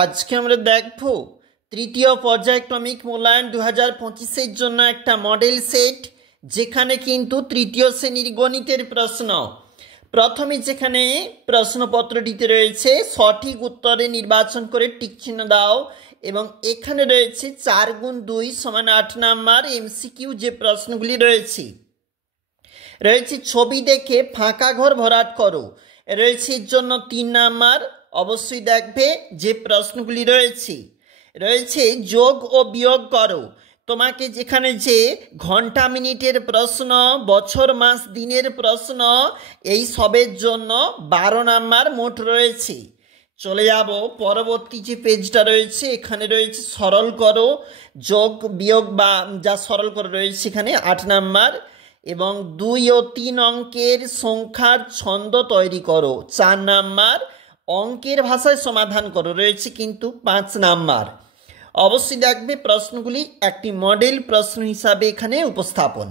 আজকে আমরা দেখব তৃতীয় পর্যায়ক্রমিক মূল্যায়ন 2025-এর জন্য একটা মডেল সেট, যেখানে কিন্তু তৃতীয় শ্রেণীর গণিতের প্রশ্ন। প্রথমে যেখানে প্রশ্নপত্রটিতে রয়েছে সঠিক উত্তরে নির্বাচন করে টিক চিহ্ন দাও, এবং এখানে রয়েছে 4 গুণ 2 সমান 8 নাম্বার এমসিকিউ যে প্রশ্নগুলি রয়েছে। ছবি দেখে ফাঁকা ঘর ভরাট করো, রয়েছে এর জন্য 3 নাম্বার। অবশ্যই দেখবে যে প্রশ্নগুলি রয়েছে যোগ ও বিয়োগ করো। তোমাকে যেখানে যে ঘন্টা মিনিটের প্রশ্ন, বছর মাস দিনের প্রশ্ন, এই সবের জন্য 12 নাম্বার মোট রয়েছে। চলে যাব পরবর্তী যে পেজটা রয়েছে, এখানে রয়েছে সরল করো, যোগ বিয়োগ বা যা সরল করে রয়েছে এখানে 8 নাম্বার, এবং 2 ও 3 অঙ্কের সংখ্যার ছন্দ তৈরি করো 4 নাম্বার। অঙ্কের ভাষায় সমাধান করো, রয়েছে কিন্তু 5 নাম্বার। অবশ্যই দেখবে প্রশ্নগুলি একটি মডেল প্রশ্ন হিসাবে এখানে উপস্থাপন।